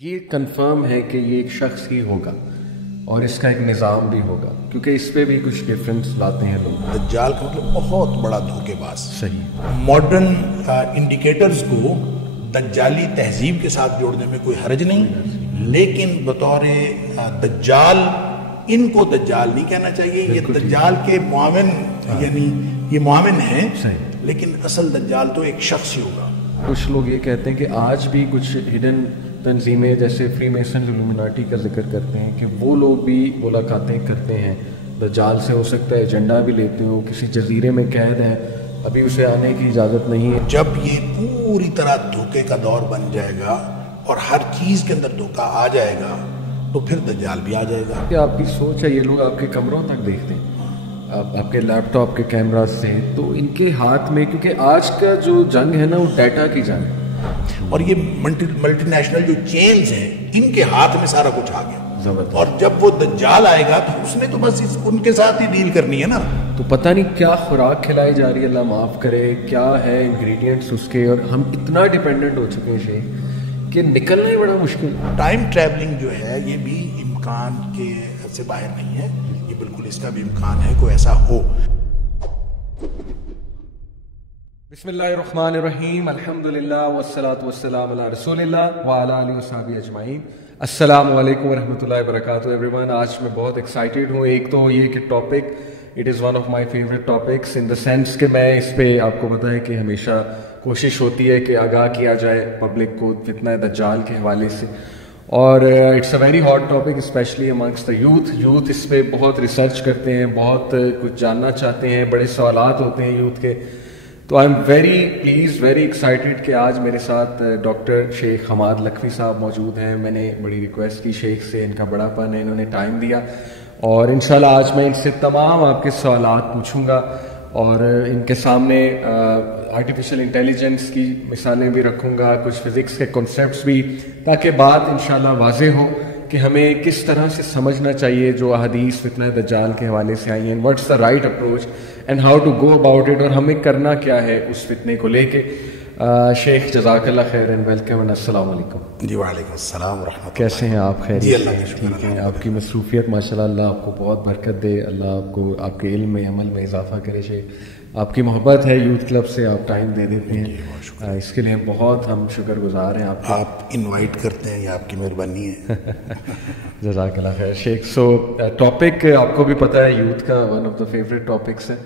یہ کنفرم ہے کہ یہ ایک شخص ہی ہوگا اور اس کا ایک نظام بھی ہوگا، کیونکہ اس پہ بھی کچھ ڈفرینس لاتے ہیں لوگ۔ دجال کا مطلب بہت بڑا دھوکے باز۔ صحیح۔ ماڈرن انڈیکیٹرز کو دجالی تہذیب کے ساتھ جوڑنے میں کوئی حرج نہیں، لیکن بطور دجال ان کو دجال نہیں کہنا چاہیے۔ یہ دجال کے معاون، یعنی یہ معاون ہیں، لیکن اصل دجال تو ایک شخص ہی ہوگا۔ کچھ لوگ یہ کہتے ہیں کہ آج بھی کچھ ہڈن تنظیمیں جیسے فری میسن الومناٹی کا ذکر کرتے ہیں کہ وہ لوگ بھی ملاقاتیں کرتے ہیں دجال سے، ہو سکتا ہے ایجنڈا بھی لیتے ہو، کسی جزیرے میں قید ہے، ابھی اسے آنے کی اجازت نہیں ہے۔ جب یہ پوری طرح دھوکے کا دور بن جائے گا اور ہر چیز کے اندر دھوکہ آ جائے گا تو پھر دجال بھی آ جائے گا۔ کہ آپ کی سوچ ہے، یہ لوگ آپ کے کمروں تک دیکھتے ہیں، آپ کے لیپ ٹاپ کے کیمرہ سے، تو ان کے ہاتھ میں، کیونکہ آج کا جو جنگ ہے نا وہ ڈیٹا کی جنگ ہے، اور یہ ملٹی نیشنل جو چینز ہیں ان کے ہاتھ میں سارا کچھ آ گیا۔ اور جب وہ دجال آئے گا تو اس نے تو بس ان کے ساتھ ہی ڈیل کرنی ہے نا۔ تو پتہ نہیں کیا خوراک کھلائی جا رہی ہے، اللہ معاف کرے، کیا ہے انگریڈینٹس اس کے، اور ہم اتنا ڈیپینڈنٹ ہو چکے ہیں کہ نکلنا ہی بڑا مشکل۔ ٹائم ٹریولنگ جو ہے یہ بھی امکان کے سے باہر نہیں ہے، یہ بالکل اس کا بھی امکان ہے کوئی ایسا ہو۔ بسم اللہ الرحمن الرحیم، الحمدللہ والصلاة والسلام علی رسول اللہ وعلی آلہ وصحبہ اجمعین۔ السلام علیکم ورحمۃ اللہ وبرکاتہ ایوری ون۔ آج میں بہت ایکسائٹیڈ ہوں۔ ایک تو یہ کہ topic it is one of my favourite topics in the sense کہ میں اس پہ، آپ کو پتہ ہے کہ ہمیشہ کوشش ہوتی ہے کہ آگاہ کیا جائے پبلک کو فتنہ دجال کے حوالے سے، اور it's a very hot topic especially amongst the youth اس پہ بہت ریسرچ کرتے ہیں، بہت کچھ جاننا چاہتے ہیں، بڑے سوالات ہوتے ہیں یوتھ کے۔ تو I am very please, very excited کہ آج میرے ساتھ ڈاکٹر شیخ حماد لکھوی صاحب موجود ہیں۔ میں نے بڑی ریکویسٹ کی شیخ سے، ان کا بڑا پن ہے، انہوں نے ٹائم دیا، اور انشاءاللہ آج میں ان سے تمام آپ کے سوالات پوچھوں گا، اور ان کے سامنے آرٹیفیشل انٹیلیجنس کی مثالیں بھی رکھوں گا، کچھ فزکس کے کنسیپٹس بھی، تاکہ بات انشاءاللہ واضح ہو کہ ہمیں کس طرح سے سمجھنا چاہیے جو احادیث فتنہ دجال کے حوالے سے آئی ہیں، what's the right approach and how to go about it, اور ہمیں کرنا کیا ہے اس فتنے کو لے کے۔ شیخ جزاک اللہ خیر اینڈ ویلکم اینڈ السلام علیکم۔ جی وعلیکم السلام ورحمۃ اللہ۔ کیسے ہیں آپ؟ خیر؟ جی اللہ کا شکر۔ ٹھیک ہے، آپ کی مصروفیت ماشاءاللہ، اللہ آپ کو بہت برکت دے، اللہ آپ کو آپ کے علم میں، عمل میں اضافہ کرے۔ شیخ آپ کی محبت ہے یوتھ کلب سے، آپ ٹائم دے دیتے ہیں، اس کے لیے بہت ہم شکر گزار ہیں آپ۔ آپ انوائٹ کرتے ہیں، یہ آپ کی مہربانی ہے۔ جزاک اللہ خیر شیخ۔ سو ٹاپک آپ کو بھی پتہ ہے یوتھ کا one of the favourite topics ہے،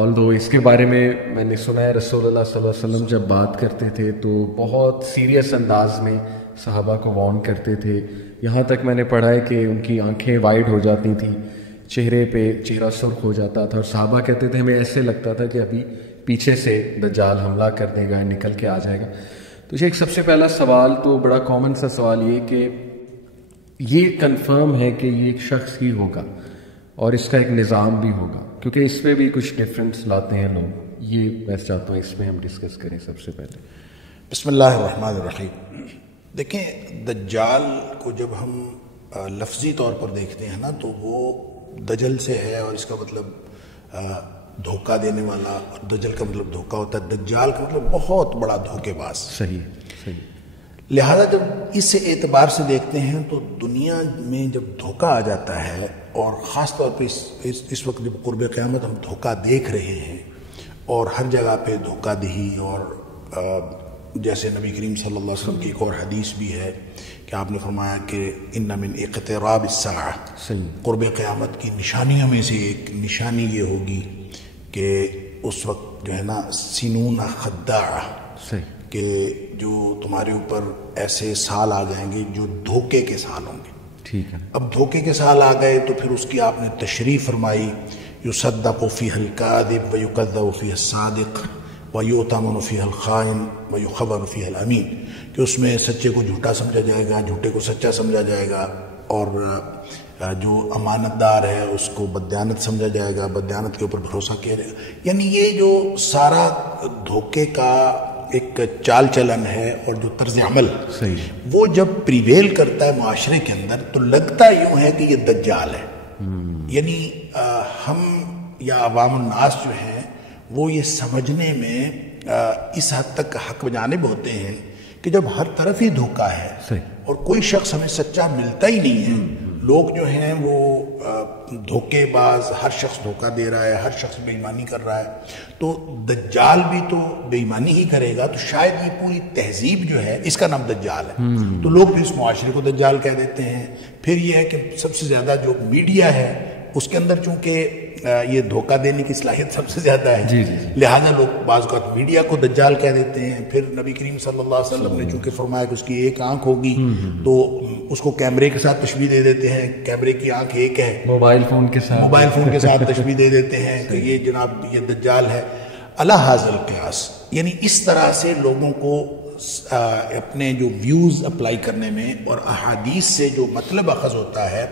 آل دو اس کے بارے میں نے سنا ہے رسول اللہ صلی اللہ علیہ وسلم جب بات کرتے تھے تو بہت سیریس انداز میں صحابہ کو وارن کرتے تھے، یہاں تک میں نے پڑھا ہے کہ ان کی آنکھیں وائڈ ہو جاتی تھیں، چہرے پہ چہرہ سرخ ہو جاتا تھا، اور صحابہ کہتے تھے ہمیں ایسے لگتا تھا کہ ابھی پیچھے سے دجال حملہ کر دے گا، نکل کے آ جائے گا۔ تو شیخ سب سے پہلا سوال تو بڑا کامن سا سوال یہ کہ یہ کنفرم ہے کہ یہ ایک شخص ہی ہوگا اور اس کا ایک نظام بھی ہوگا، کیونکہ اس پہ بھی کچھ ڈفرینس لاتے ہیں لوگ، یہ میں چاہتا ہوں اس پہ ہم ڈسکس کریں سب سے پہلے۔ بسم اللہ الرحمن الرحیم۔ دیکھیں دجال کو جب ہم لفظی طور پر دیکھتے ہیں نا تو وہ دجل سے ہے، اور اس کا مطلب دھوکہ دینے والا، اور دجل کا مطلب دھوکہ ہوتا ہے، دجال کا مطلب بہت بڑا دھوکے باز۔ صحیح صحیح۔ لہذا جب اس اعتبار سے دیکھتے ہیں تو دنیا میں جب دھوکہ آ جاتا ہے، اور خاص طور پہ اس وقت جب قرب قیامت ہم دھوکہ دیکھ رہے ہیں، اور ہر جگہ پہ دھوکہ دہی، اور جیسے نبی کریم صلی اللہ علیہ وسلم کی ایک اور حدیث بھی ہے کہ آپ نے فرمایا کہ ان من اقتراب الساعہ، قرب قیامت کی نشانیوں میں سے ایک نشانی یہ ہوگی کہ اس وقت جو ہے نا سنون خداعہ، کہ جو تمہارے اوپر ایسے سال آ جائیں گے جو دھوکے کے سال ہوں گے۔ ٹھیک ہے۔ اب دھوکے کے سال آ گئے تو پھر اس کی آپ نے تشریح فرمائی، یصدق فیہ الکاذب ویکذب فیہ الصادق ویؤتمن فیہ الخائن ویخون فیہ الامین، کہ اس میں سچے کو جھوٹا سمجھا جائے گا، جھوٹے کو سچا سمجھا جائے گا، اور جو امانت دار ہے اس کو بدیانت سمجھا جائے گا، بدیانت کے اوپر بھروسہ کیا جائے گا۔ یعنی یہ جو سارا دھوکے کا ایک چال چلن ہے اور جو طرز عمل، وہ جب پریویل کرتا ہے معاشرے کے اندر تو لگتا یوں ہے کہ یہ دجال ہے۔ یعنی ہم یا عوام الناس جو ہیں وہ یہ سمجھنے میں اس حد تک حق بجانب ہوتے ہیں کہ جب ہر طرف ہی دھوکہ ہے اور کوئی شخص ہمیں سچا ملتا ہی نہیں ہے، لوگ جو ہیں وہ دھوکے باز، ہر شخص دھوکہ دے رہا ہے، ہر شخص بے ایمانی کر رہا ہے، تو دجال بھی تو بے ایمانی ہی کرے گا، تو شاید یہ پوری تہذیب جو ہے اس کا نام دجال ہے، تو لوگ بھی اس معاشرے کو دجال کہہ دیتے ہیں۔ پھر یہ ہے کہ سب سے زیادہ جو میڈیا ہے اس کے اندر چونکہ یہ دھوکہ دینے کی صلاحیت سب سے زیادہ ہے، لہذا لوگ بعض اوقات میڈیا کو دجال کہہ دیتے ہیں۔ پھر نبی کریم صلی اللہ علیہ وسلم نے چونکہ فرمایا کہ اس کی ایک آنکھ ہوگی تو اس کو کیمرے کے ساتھ تشبیہ دے دیتے ہیں، کیمرے کی آنکھ ایک ہے، موبائل فون کے ساتھ تشبیہ دے دیتے ہیں کہ یہ جناب یہ دجال ہے۔ علی ھذا القیاس، یعنی اس طرح سے لوگوں کو اپنے جو ویوز اپلائی کرنے میں اور احادیث سے جو مطلب اخذ ہوتا ہے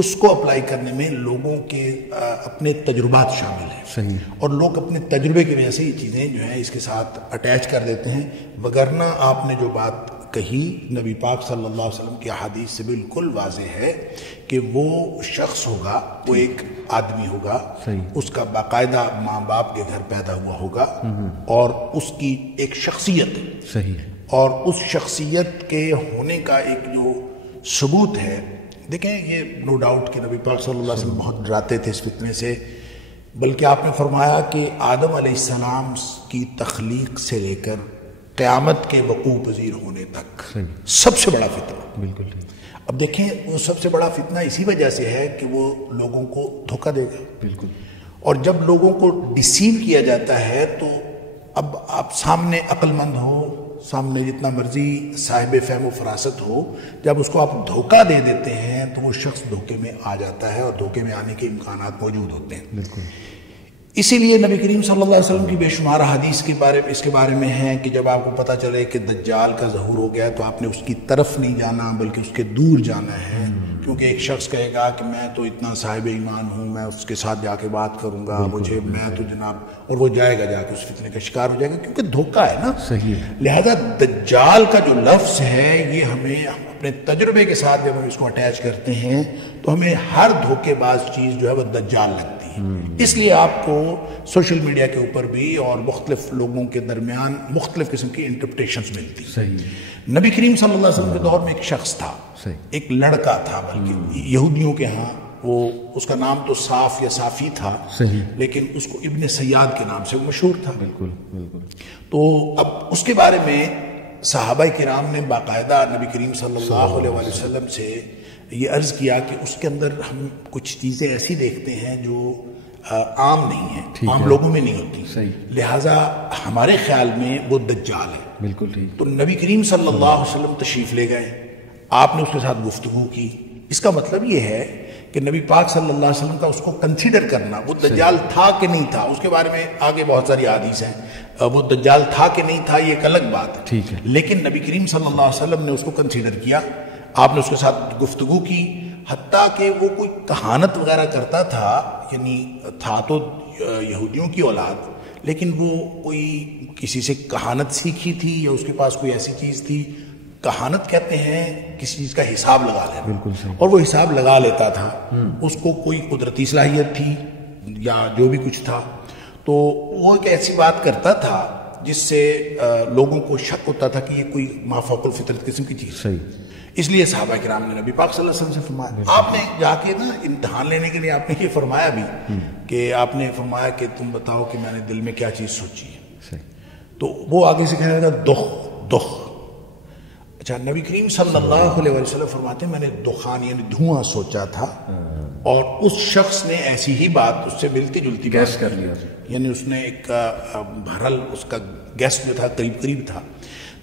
اس کو اپلائی کرنے میں لوگوں کے اپنے تجربات شامل ہیں، صحیح، اور لوگ اپنے تجربے کی وجہ سے یہ چیزیں جو ہیں اس کے ساتھ اٹیچ کر دیتے ہیں، وگرنہ آپ نے جو بات کہی نبی پاک صلی اللہ علیہ وسلم کی احادیث سے بالکل واضح ہے کہ وہ شخص ہوگا، وہ ایک آدمی ہوگا، اس کا باقاعدہ ماں باپ کے گھر پیدا ہوا ہوگا اور اس کی ایک شخصیت ہے، صحیح، اور اس شخصیت کے ہونے کا ایک جو ثبوت ہے، دیکھیں یہ نو ڈاؤٹ کہ نبی پاک صلی اللہ علیہ وسلم بہت ڈراتے تھے اس فتنے سے، بلکہ آپ نے فرمایا کہ آدم علیہ السلام کی تخلیق سے لے کر قیامت کے وقوع پذیر ہونے تک سب سے بڑا فتنہ، بالکل۔ اب دیکھیں وہ سب سے بڑا فتنہ اسی وجہ سے ہے کہ وہ لوگوں کو دھوکہ دے گا، بالکل، اور جب لوگوں کو ڈیسیو کیا جاتا ہے تو اب آپ سامنے عقل مند ہو، سامنے جتنا مرضی صاحب فہم و فراست ہو، جب اس کو آپ دھوکہ دے دیتے ہیں تو وہ شخص دھوکے میں آ جاتا ہے اور دھوکے میں آنے کے امکانات موجود ہوتے ہیں۔ بالکل، اسی لیے نبی کریم صلی اللہ علیہ وسلم کی بے شمار حدیث اس کے بارے میں ہیں کہ جب آپ کو پتہ چلے کہ دجال کا ظہور ہو گیا تو آپ نے اس کی طرف نہیں جانا بلکہ اس کے دور جانا ہے، کیونکہ ایک شخص کہے گا کہ میں تو اتنا صاحب ایمان ہوں، میں اس کے ساتھ جا کے بات کروں گا، میں تو جناب، اور وہ جائے گا جا کے اس فتنے کا شکار ہو جائے گا، کیونکہ دھوکہ ہے نا، صحیح، لہذا دجال کا جو لفظ ہے یہ ہمیں اپنے تجربے کے ساتھ جب ہم اس کو اٹیچ کرتے ہیں تو ہمیں ہر دھوکے باز چیز جو ہے وہ دجال لگتی ہے۔ اس لیے آپ کو سوشل میڈیا کے اوپر بھی اور مختلف لوگوں کے درمیان مختلف قسم کی انٹرپریٹیشنز ملتی ہیں۔ صحیح، نبی کریم صلی اللہ علیہ وسلم کے دور میں ایک شخص تھا، ایک لڑکا تھا، بلکہ یہودیوں کے ہاں وہ اس کا نام تو صاف یا صافی تھا، لیکن اس کو ابن سیاد کے نام سے وہ مشہور تھا۔ بالکل، بالکل۔ تو اب اس کے بارے میں صحابہ کرام نے باقاعدہ نبی کریم صلی اللہ علیہ وسلم سے یہ عرض کیا کہ اس کے اندر ہم کچھ چیزیں ایسی دیکھتے ہیں جو عام نہیں ہیں، عام لوگوں میں نہیں ہوتی، لہٰذا ہمارے خیال میں وہ دجال ہے۔ بالکل ٹھیک۔ تو نبی کریم صلی اللہ علیہ وسلم تشریف لے گئے، آپ نے اس کے ساتھ گفتگو کی۔ اس کا مطلب یہ ہے کہ نبی پاک صلی اللہ علیہ وسلم کا اس کو کنسیڈر کرنا، وہ دجال تھا کہ نہیں تھا، اس کے بارے میں آگے بہت ساری حدیث ہیں، وہ دجال تھا کہ نہیں تھا یہ ایک الگ بات ہے، ٹھیک ہے، لیکن نبی کریم صلی اللہ علیہ وسلم نے اس کو کنسیڈر کیا، آپ نے اس کے ساتھ گفتگو کی، حتیٰ کہ وہ کوئی کہانت وغیرہ کرتا تھا، یعنی تھا تو یہودیوں کی اولاد، لیکن وہ کوئی کسی سے کہانت سیکھی تھی یا اس کے پاس کوئی ایسی چیز تھی، کہانت کہتے ہیں کسی چیز کا حساب لگا لینا، بالکل صحیح، اور وہ حساب لگا لیتا تھا، اس کو کوئی قدرتی صلاحیت تھی یا جو بھی کچھ تھا، تو وہ ایک ایسی بات کرتا تھا جس سے لوگوں کو شک ہوتا تھا کہ یہ کوئی ما فوق الفطرت قسم کی چیز، صحیح۔ اس لیے صحابہ کرام نے نبی پاک صلی اللہ علیہ وسلم سے فرمایا، آپ نے جا کے نا امتحان لینے کے لیے آپ نے یہ فرمایا بھی کہ آپ نے فرمایا کہ تم بتاؤ کہ میں نے دل میں کیا چیز سوچی ہے، تو وہ آگے سے کہنے لگا دخ۔ اچھا، نبی کریم صلی اللہ علیہ وسلم فرماتے ہیں میں نے دخان یعنی دھواں سوچا تھا، اور اس شخص نے ایسی ہی بات اس سے ملتی جلتی گیس کر لیا، یعنی اس نے ایک بہرحال اس کا گیس جو تھا قریب تھا،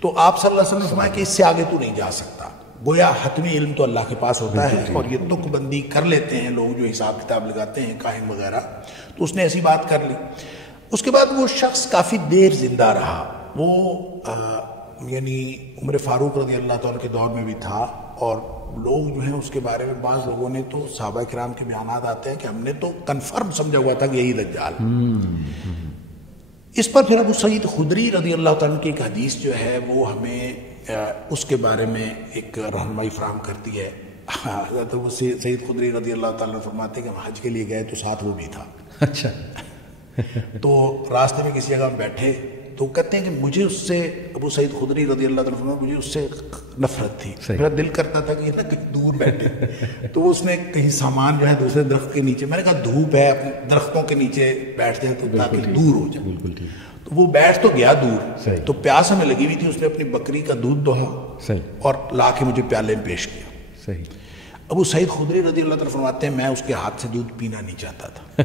تو آپ صلی اللہ علیہ وسلم نے فرمایا کہ اس سے آگے تو نہیں جا سکتا، گویا حتمی علم تو اللہ کے پاس ہوتا ہے، اور یہ تک بندی کر لیتے ہیں لوگ جو حساب کتاب لگاتے ہیں کاہن وغیرہ، تو اس نے ایسی بات کر لی۔ اس کے بعد وہ شخص کافی دیر زندہ رہا، وہ یعنی عمر فاروق رضی اللہ تعالیٰ کے دور میں بھی تھا، اور لوگ جو ہیں اس کے بارے میں بعض لوگوں نے تو صحابہ کرام کے بیانات آتے ہیں کہ ہم نے تو کنفرم سمجھا ہوا تھا کہ یہی دجال۔ اس پر پھر ابو سعید خدری رضی اللہ تعالیٰ کی ایک حدیث جو ہے وہ ہمیں اس کے بارے میں ایک رہنمائی فراہم کرتی ہے۔ حضرت ابو سعید خدری رضی اللہ تعالیٰ فرماتے ہیں کہ ہم حج کے لیے گئے تو ساتھ وہ بھی تھا۔ اچھا، تو راستے میں کسی جگہ ہم بیٹھے تو کہتے ہیں کہ مجھے اس سے ابو سعید خدری رضی اللہ تعالیٰ عنہ مجھے اس سے نفرت تھی. میرا دل کرتا تھا کہ یہ نہ کہیں دور بیٹھے. تو اس نے کہیں سامان جو ہے دوسرے درخت کے نیچے, میں نے کہا دھوپ ہے اپنے درختوں کے نیچے بیٹھ جائے تو تاکہ دور ہو جائے. بالکل ٹھیک. تو وہ بیٹھ تو گیا دور, تو پیاس ہمیں لگی ہوئی تھی, اس نے اپنی بکری کا دودھ دوہا اور لا کے مجھے پیالے میں پیش کیا. صحیح. ابو سعید خدری رضی اللہ تعالیٰ فرماتے ہیں میں اس کے ہاتھ سے دودھ پینا نہیں چاہتا تھا,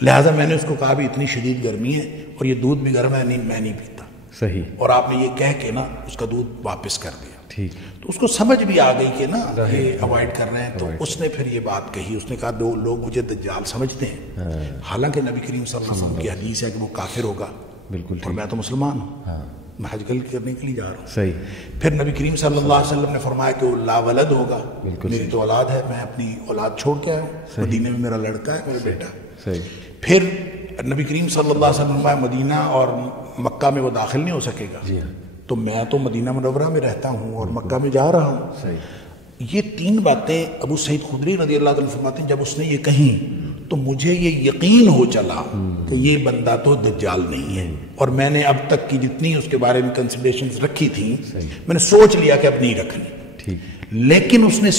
لہٰذا میں نے اس کو کہا بھی اتنی شدید گرمی ہے اور یہ دودھ بھی گرم ہے, میں نہیں پیتا. صحیح. اور آپ نے یہ کہہ کے نا اس کا دودھ واپس کر دیا. ٹھیک. تو اس کو سمجھ بھی آ گئی کہ نا یہ اوائڈ کر رہے ہیں, تو اس نے پھر یہ بات کہی. اس نے کہا دو لوگ مجھے دجال سمجھتے ہیں, حالانکہ نبی کریم صلی اللہ علیہ وسلم کی حدیث ہے کہ وہ کافر ہوگا. بالکل. اور میں تو مسلمان ہوں, میں حج کرنے کے لیے جا رہا ہوں. صحیح. پھر نبی کریم صلی اللہ علیہ وسلم نے فرمایا کہ وہ لا ولد ہوگا. میری تو اولاد ہے, میں اپنی اولاد چھوڑ کے آیا ہوں, مدینے میں میرا لڑکا ہے, میرا بیٹا. صحیح. پھر نبی کریم صلی اللہ علیہ وسلم نے مدینہ اور مکہ میں وہ داخل نہیں ہو سکے گا. تو میں تو مدینہ منورہ میں رہتا ہوں اور مکہ میں جا رہا ہوں. صحیح. یہ تین باتیں ابو سعید خدری رضی اللہ عنہ فرماتے ہیں جب اس نے یہ کہیں تو مجھے یہ یقین ہو چلا کہ یہ بندہ تو دجال نہیں ہے. اور میں نے اب تک کی جتنی اس کے بارے میں کنسیڈریشنز رکھی تھیں, میں نے سوچ لیا کہ اب نہیں رکھنی. لیکن اس نے